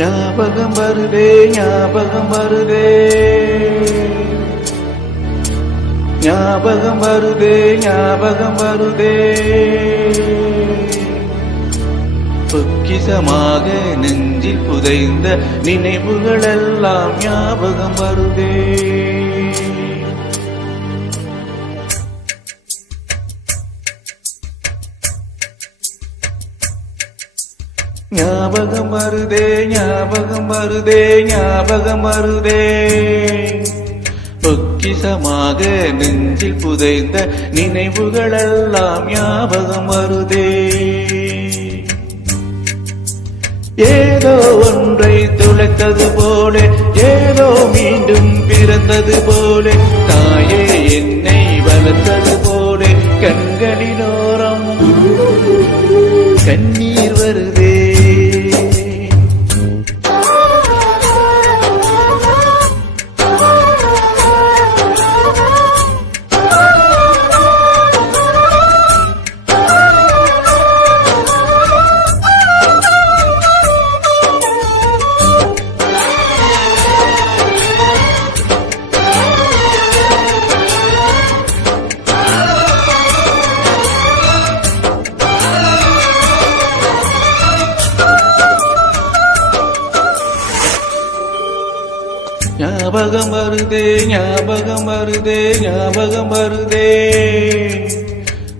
ஞாபகம் வருதே ஞாபகம் வருதே. ஞாபகம் வருதே ஞாபகம் வருதே. பொக்கிசமாக நெஞ்சில் புதைந்த நினைவுகளெல்லாம் ஞாபகம் வருதே. ஞாபகம் வருதே ஞாபகம் வருதே ஞாபகம் வருதே. பொக்கிசமாக நெஞ்சில் புதைந்த நினைவுகளெல்லாம் ஞாபகம் வருதே. ஏதோ ஒன்றை துளைத்தது போல ஏதோ மீண்டும் பிறந்தது போல தாயே என்னை வளர்த்தது போல கண்களினோரம் கண்ணீர் ஞாபகம் வருதே ஞாபகம் வருதே ஞாபகம் வருதே.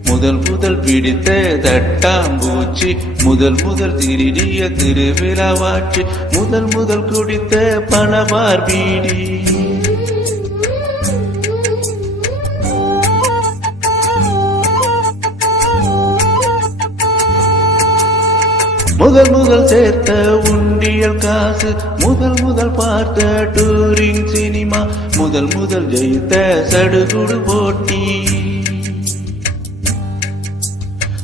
முதல் முதல் பிடித்த தட்டாம்பூச்சி முதல் முதல் திருடிய திருவிழாவாட்சி முதல் முதல் குடித்த பணவார் பீடி. முதல் முதல் சேர்த்த உண்டியல் காசு முதல் முதல் பார்த்த டூரிங் சினிமா முதல் முதல் ஜெயித்த சடுகுடு போட்டி.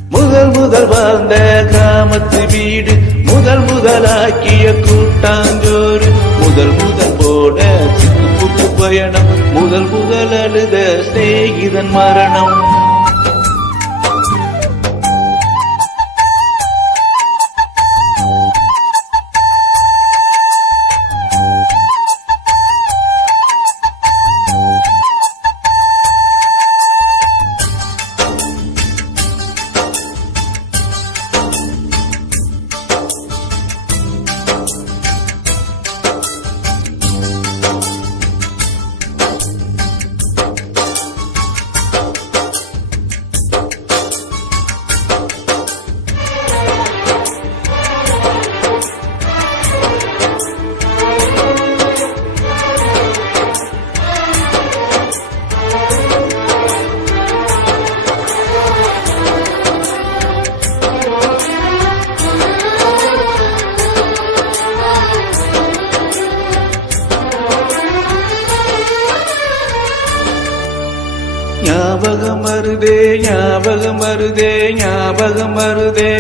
முதல் முதல் வாழ்ந்த கிராமத்து வீடு முதல் முதலாக்கிய கூட்டாஞ்சோறு முதல் முதல் போட சிக்கு புக்கு பயணம் முதல் முதல் அழுத சிநேகிதன் மரணம். ஞாபகம் வருதே ஞாபகம் வருதே ஞாபகம் வருதே.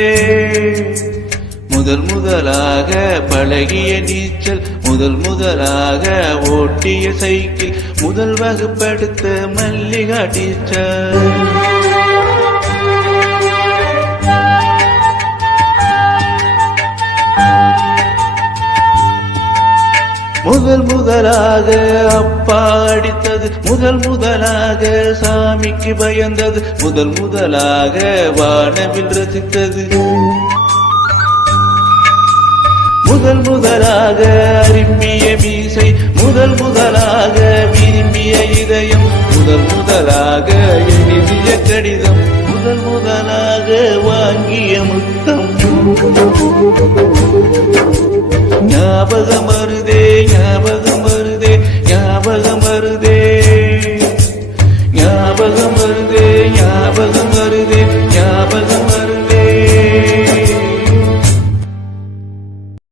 முதல் முதலாக பழகிய நீச்சல் முதல் முதலாக ஓட்டிய சைக்கிள் முதல் வகுப்படுத்த மல்லிகா டீச்சர். முதல் முதலாக அப்பா அடித்தது முதல் முதலாக சாமிக்கு பயந்தது முதல் முதலாக வானவில் ரசித்தது. முதல் முதலாக அரும்பிய மீசை முதல் முதலாக விரும்பிய இதயம் முதல் முதலாக எழுதிய கடிதம் முதல் முதலாக வாங்கிய முத்தம். ஞாபகம் வருதே ஞாபகம்